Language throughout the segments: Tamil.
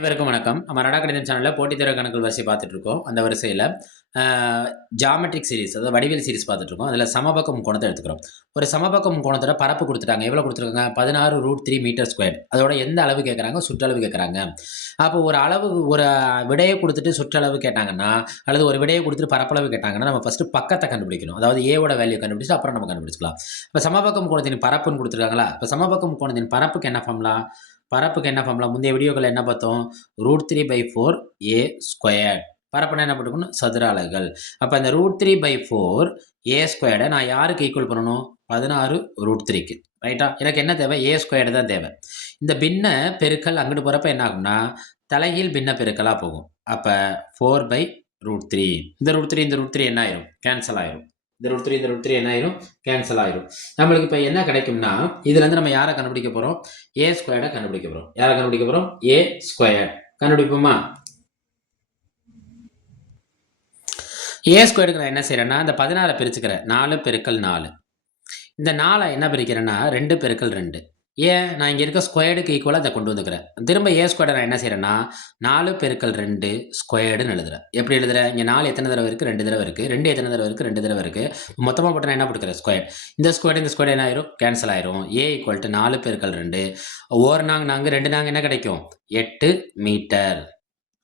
அனைவருக்கும் வணக்கம். நம்ம ரடா கணிதம் சேனல்ல போட்டித் தேர்வு கணக்குகள் வரிசை பார்த்துட்டு இருக்கோம். அந்த வரிசையில ஜியாமெட்ரிக் சீரிஸ் அதாவது வடிவியல் சீரிஸ் பார்த்துட்டு இருக்கோம். அதில சமபக்க முக்கோணத்தை எடுத்துக்கிறோம். ஒரு சமபக்க முக்கோணத்தோட பரப்பு குடுத்துட்டாங்க. எவ்வளோ குடுத்துருக்காங்க? 16√3 மீட்டர் ஸ்கொயர். அதோட எந்த அளவு கேட்குறாங்க? சுற்றளவு கேட்குறாங்க. அப்போ ஒரு விடையை குடுத்துட்டு சுற்றளவு கேட்டாங்கன்னா, அல்லது ஒரு விடையை குடுத்துட்டு பரப்பளவு கேட்டாங்கன்னா, நம்ம ஃபர்ஸ்ட்டு பக்கத்த கண்டுபிடிக்கணும். அதாவது ஏவோட வேல்யூ கண்டுபிடிச்சுட்டு அப்புறம் நம்ம கண்டுபிடிச்சுக்கலாம். இப்ப சமபக்க முக்கோணத்தின் பரப்புன்னு குடுத்துருக்காங்களா? இப்ப சமபக்க முக்கோணத்தின் பரப்புக்கு என்ன ஃபார்முலா? முந்தைய வீடியோக்கள் என்ன பார்த்தோம்? √3/4 a ஸ்கொயர்ட். பரப்புனா என்ன போட்டுக்கணும்? சதுர அலகுகள். அப்ப அந்த √3/4 a ஸ்கொயர்ட நான் யாருக்கு ஈக்குவல் பண்ணணும்? 16√3க்கு. ரைட்டா? எனக்கு என்ன தேவை? a ஸ்கொயர்டு தான் தேவை. இந்த பின்ன பெருக்கல் அங்கிட்டு போறப்ப என்ன ஆகும்னா, தலைகீழ் பின்ன பெருக்கலா போகும். அப்ப 4/√3. இந்த √3 என்ன ஆயிரும்? கேன்சல் ஆயிரும். இந்த √3 என்ன ஆயிரும்? கேன்சல் ஆயிரும். நம்மளுக்கு இப்ப என்ன கிடைக்கும்னா, இதுல இருந்து நம்ம யாரை கண்டுபிடிக்க போறோம்? a ஸ்கொயர்டை கண்டுபிடிக்க போறோம். யாரை கண்டுபிடிக்க போறோம்? a square. கண்டுபிடிப்போமா? a ஸ்கொயருக்கு நான் என்ன செய்யறேன்னா, இந்த 16 பிரிச்சுக்கிறேன். 4 பெருக்கல் 4. இந்த 4 என்ன பிரிக்கிறேன்னா 2 பெருக்கல் 2. ஏன்? நான் இங்க இருக்க ஸ்கொயர்டுக்கு ஈக்குவலா இதை கொண்டு வந்துக்கிறேன். திரும்ப a ஸ்கொயர்டை நான் என்ன செய்யறேன்னா 4 பெருக்கல் 2 ஸ்கொயர்டுன்னு எழுதுறேன். எப்படி எழுதுறேன்? இங்க 4 எத்தனை தடவை இருக்கு? 2 தடவை இருக்கு. 2 எத்தனை தடவை இருக்கு? 2 தடவை இருக்கு. மொத்தமா போட்டு நான் என்ன போட்டுக்கிறேன்? ஸ்கொயர். இந்த ஸ்கொயர் என்ன ஆயிரும்? கேன்சல் ஆயிரும். a ஈக்குவல் டு 4 பெருக்கல் 2. ஒரு நாங்க 2 நாங்க என்ன கிடைக்கும்? 8 மீட்டர்.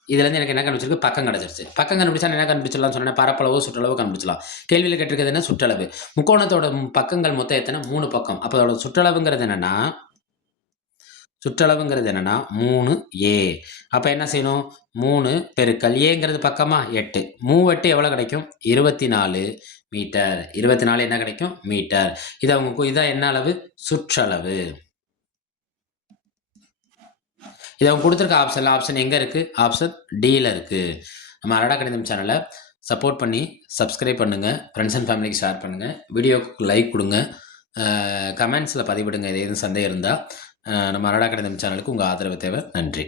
இதுல இருந்து எனக்கு என்ன கண்டுபிடிச்சிருக்கு? பக்கம் கிடைச்சிருச்சு. பக்கம் கண்டுபிடிச்சா என்ன கண்டுபிடிச்சிடலாம் சொன்னேன்? பரப்பளவோ சுற்றளவோ கண்டுபிடிச்சலாம். கேள்வியில் கேட்டிருக்கிறது என்ன? சுற்றளவு. முக்கோணத்தோட பக்கங்கள் மொத்தம் எத்தனை? 3 பக்கம். அப்ப அதோட சுற்றளவுங்கிறது என்னன்னா 3a. அப்ப என்ன செய்யணும்? 3 பெருக்கல் ஏங்கிறது பக்கமா 8. 3 எவ்வளவு கிடைக்கும்? 24 மீட்டர். 24 என்ன கிடைக்கும்? மீட்டர். இதான் என்ன அளவு? சுற்றளவு. இதை அவங்க கொடுத்துருக்க ஆப்ஷன் எங்கே இருக்குது? ஆப்ஷன் டியில் இருக்குது. நம்ம அரடா கணிதம் சேனலை சப்போர்ட் பண்ணி சப்ஸ்கிரைப் பண்ணுங்கள். ஃப்ரெண்ட்ஸ் அண்ட் ஃபேமிலிக்கு ஷேர் பண்ணுங்கள். வீடியோவுக்கு லைக் கொடுங்க. கமெண்ட்ஸில் பதிவிடுங்க. எதுவும் சந்தேகம் இருந்தால். நம்ம அரடா கணிதம் சேனலுக்கு உங்கள் ஆதரவு தேவை. நன்றி.